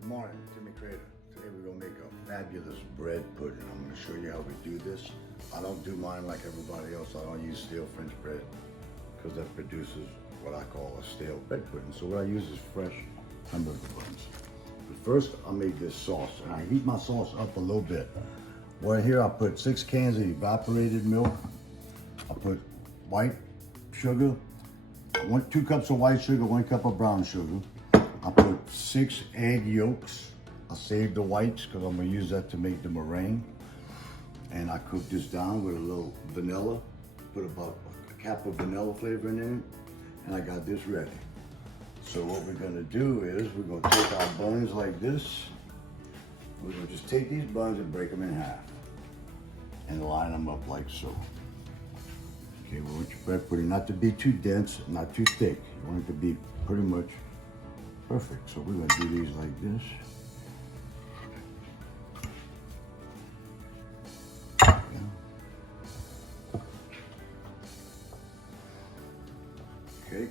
Good morning, Timmy Credeur. Today we're gonna make a fabulous bread pudding. I'm gonna show you how we do this. I don't do mine like everybody else. I don't use stale French bread because that produces what I call a stale bread pudding. So what I use is fresh hamburger buns. But first, I made this sauce, and I heat my sauce up a little bit. Right here, I put 6 cans of evaporated milk. I put white sugar, 2 cups of white sugar, 1 cup of brown sugar. I put 6 egg yolks. I saved the whites because I'm gonna use that to make the meringue. And I cooked this down with a little vanilla. Put about a cap of vanilla flavoring in it. And I got this ready. So what we're gonna do is we're gonna take our buns like this. We're gonna just take these buns and break them in half. And line them up like so. Okay, we want your bread pudding not to be too dense, not too thick. You want it to be pretty much perfect. So we're gonna do these like this. Okay,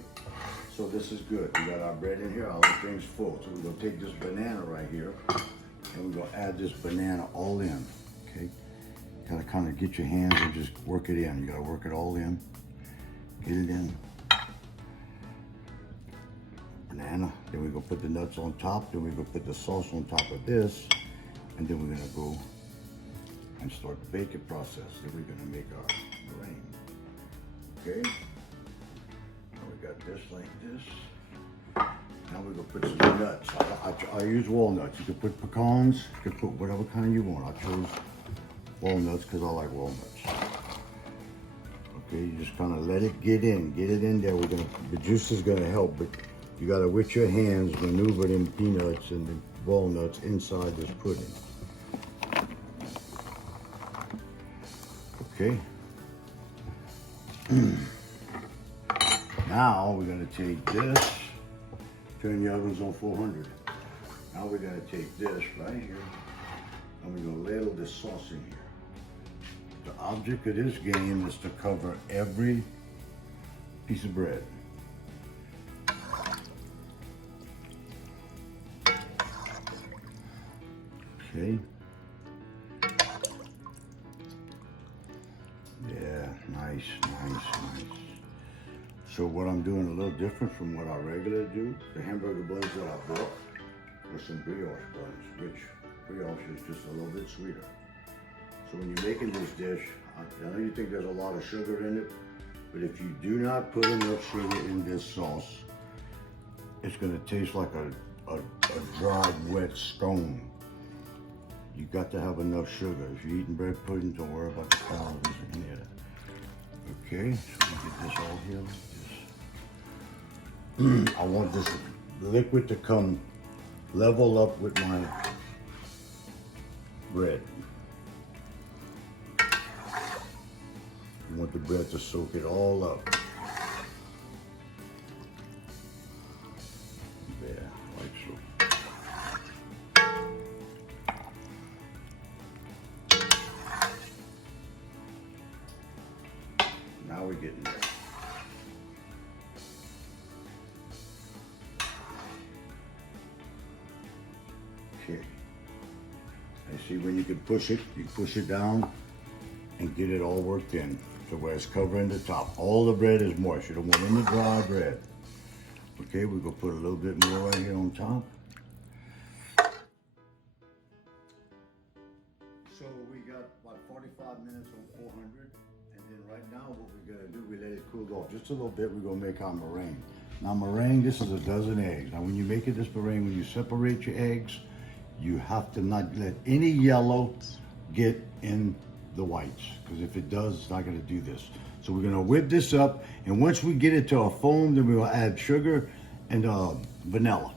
so this is good. We got our bread in here, all the things full. So we're gonna take this banana right here and we're gonna add this banana all in, okay? Gotta kind of get your hands and just work it in. You gotta work it all in, get it in. Banana, then we're gonna put the nuts on top, then we're gonna put the sauce on top of this, and then we're gonna go and start the baking process. Then we're gonna make our meringue, okay? We got this like this. Now we're gonna put some nuts. I use walnuts. You can put pecans, you can put whatever kind you want. I chose walnuts because I like walnuts. Okay, you just kind of let it get in there. The juice is gonna help, but you gotta, with your hands, maneuver them peanuts and the walnuts inside this pudding. Okay. Now we're gonna take this, turn the ovens on 400. Now we're gonna take this right here, and we're gonna ladle this sauce in here. The object of this game is to cover every piece of bread. Okay. Yeah, nice. So what I'm doing a little different from what I regularly do, the hamburger buns that I bought were some brioche buns, which brioche is just a little bit sweeter. So when you're making this dish, I know you think there's a lot of sugar in it, but if you do not put enough sugar in this sauce, it's gonna taste like a dried, wet stone. You got to have enough sugar. If you're eating bread pudding, don't worry about the calories or any of that. Okay, so we get this all here like this. I want this liquid to come level up with my bread. You want the bread to soak it all up. There, like so. Now we're getting there. Okay. And see, when you can push it, you push it down and get it all worked in. So where it's covering the top. All the bread is moist. You don't want any dry bread. Okay, we're gonna put a little bit more right here on top. So we got about 45 minutes on 400. And then right now what we're gonna do, we let it cool off just a little bit. We're gonna make our meringue. Now meringue, this is a dozen eggs. Now when you're making this meringue, when you separate your eggs, you have to not let any yellow get in the whites, because if it does, it's not going to do this. So we're going to whip this up, and once we get it to a foam, then we will add sugar and vanilla.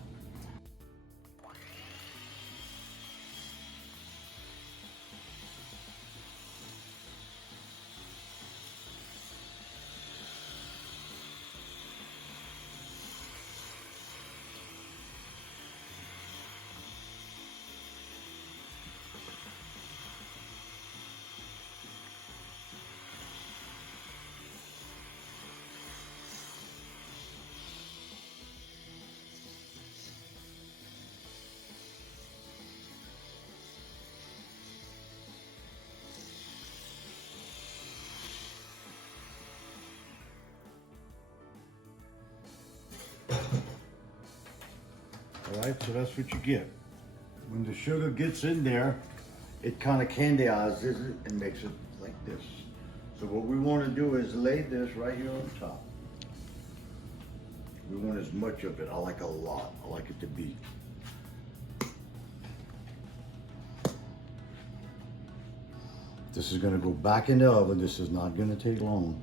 right? So that's what you get. When the sugar gets in there, it kind of candiizes it and makes it like this. So what we want to do is lay this right here on top. We want as much of it. I like a lot. I like it to be. This is going to go back in the oven. This is not going to take long.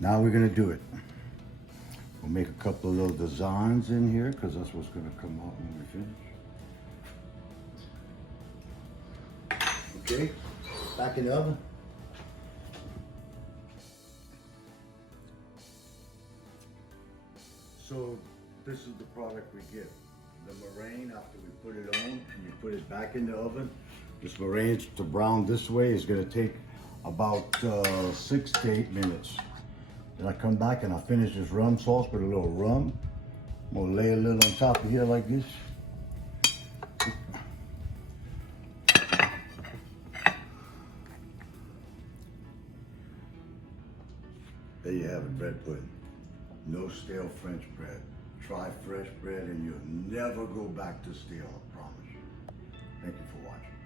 Now we're going to do it. We'll make a couple of little designs in here because that's what's going to come out when we finish. Okay, back in the oven. So this is the product we get. The meringue, after we put it on and you put it back in the oven, this meringue to brown this way is going to take about 6 to 8 minutes. Then I come back and I finish this rum sauce with a little rum. I'm gonna lay a little on top of here like this. There you have it, bread pudding. No stale French bread. Try fresh bread and you'll never go back to stale, I promise you. Thank you for watching.